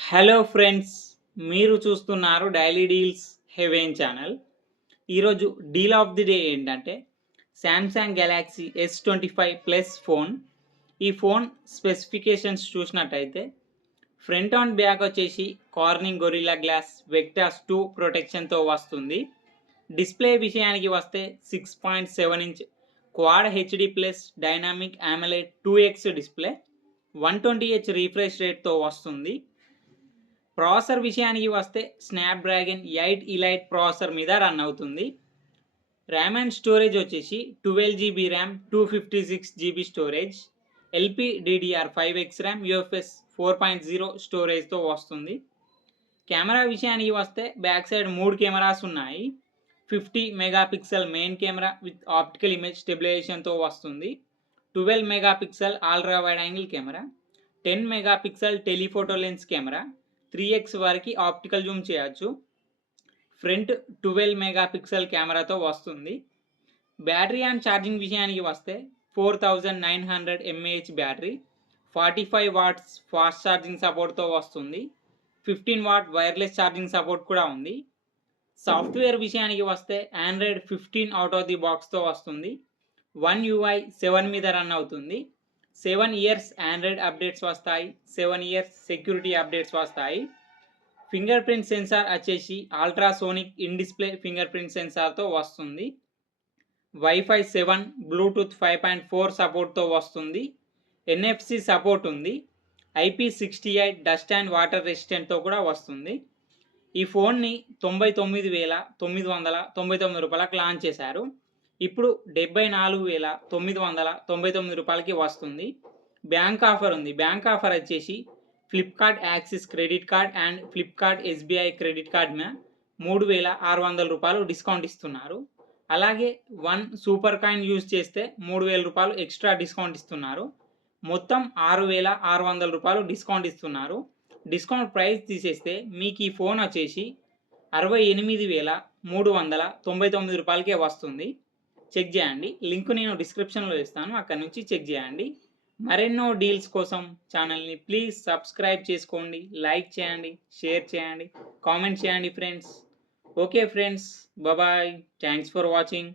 Hello friends, మీరు చూస్తున్నారు daily deals heaven channel. ఈరోజు డీల్ ఆఫ్ ది డే ఏంటంటే Samsung Galaxy S25 plus phone. ఈ ఫోన్ స్పెసిఫికేషన్స్ చూసినట్టయితే ఫ్రంట్ ఆన్ బ్యాక్ వచ్చేసి కార్నింగ్ గొరిల్లా గ్లాస్ వెక్టాస్ 2 ప్రొటెక్షన్తో వస్తుంది. డిస్ప్లే విషయానికి వస్తే 6.7 inch quad HD plus dynamic AMOLED 2X display 120Hz refresh రేట్తో వస్తుంది. ప్రాసెసర్ విషయానికి వస్తే స్నాప్డ్రాగన్ 8 ఎలైట్ ప్రాసెసర్ మీద రన్ అవుతుంది. ర్యామ్ అండ్ స్టోరేజ్ వచ్చేసి 12 GB RAM, 256 GB storage, LPDDR5X RAM, UFS 4.0 స్టోరేజ్తో వస్తుంది. కెమెరా విషయానికి వస్తే బ్యాక్ సైడ్ 3 కెమెరాస్ ఉన్నాయి. 50 megapixel main camera with optical image స్టెబిలైజేషన్తో వస్తుంది. 12 megapixel ultra wide angle camera, 10 megapixel telephoto lens camera, 3x వరకు optical zoom చేయొచ్చు. Front 12 megapixel కెమెరాతో వస్తుంది. బ్యాటరీ అండ్ ఛార్జింగ్ విషయానికి వస్తే 4900 mAh battery, 45 watts fast charging సపోర్ట్తో వస్తుంది. 15 వాట్ వైర్లెస్ ఛార్జింగ్ సపోర్ట్ కూడా ఉంది. సాఫ్ట్వేర్ విషయానికి వస్తే ఆండ్రాయిడ్ 15 అవుట్ ఆఫ్ ది బాక్స్తో వస్తుంది. One UI 7 మీద రన్ అవుతుంది. 7 ఇయర్స్ ఆండ్రాయిడ్ అప్డేట్స్ వస్తాయి, 7 ఇయర్స్ సెక్యూరిటీ అప్డేట్స్ వస్తాయి. ఫింగర్ ప్రింట్ సెన్సార్ వచ్చేసి ultrasonic in display fingerprint సెన్సార్తో వస్తుంది. వైఫై 7, బ్లూటూత్ 5.4 సపోర్ట్తో వస్తుంది. NFC సపోర్ట్ ఉంది. IP68 డస్ట్ అండ్ వాటర్ రెసిస్టెంట్తో కూడా వస్తుంది. ఈ ఫోన్ని 99,999 రూపాయలకు లాంచ్ చేశారు. ఇప్పుడు 74,999 రూపాయలకి వస్తుంది. బ్యాంక్ ఆఫర్ ఉంది. బ్యాంక్ ఆఫర్ వచ్చేసి Flipkart axis credit card and Flipkart SBI credit card మీద 3,600 రూపాయలు డిస్కౌంట్ ఇస్తున్నారు. అలాగే 1 సూపర్ కాయిన్ యూజ్ చేస్తే 3,000 రూపాయలు ఎక్స్ట్రా డిస్కౌంట్ ఇస్తున్నారు. మొత్తం 6,600 రూపాయలు డిస్కౌంట్ ఇస్తున్నారు. డిస్కౌంట్ ప్రైస్ తీసేస్తే మీకు ఈ ఫోన్ వచ్చేసి 68,399 రూపాయలకే వస్తుంది. చెక్ చేయండి. లింక్ నేను డిస్క్రిప్షన్లో ఇస్తాను, అక్కడ నుంచి చెక్ చేయండి. మరెన్నో డీల్స్ కోసం ఛానల్ని ప్లీజ్ సబ్స్క్రైబ్ చేసుకోండి, లైక్ చేయండి, షేర్ చేయండి, కామెంట్ చేయండి friends. Okay friends, bye. Thanks for watching.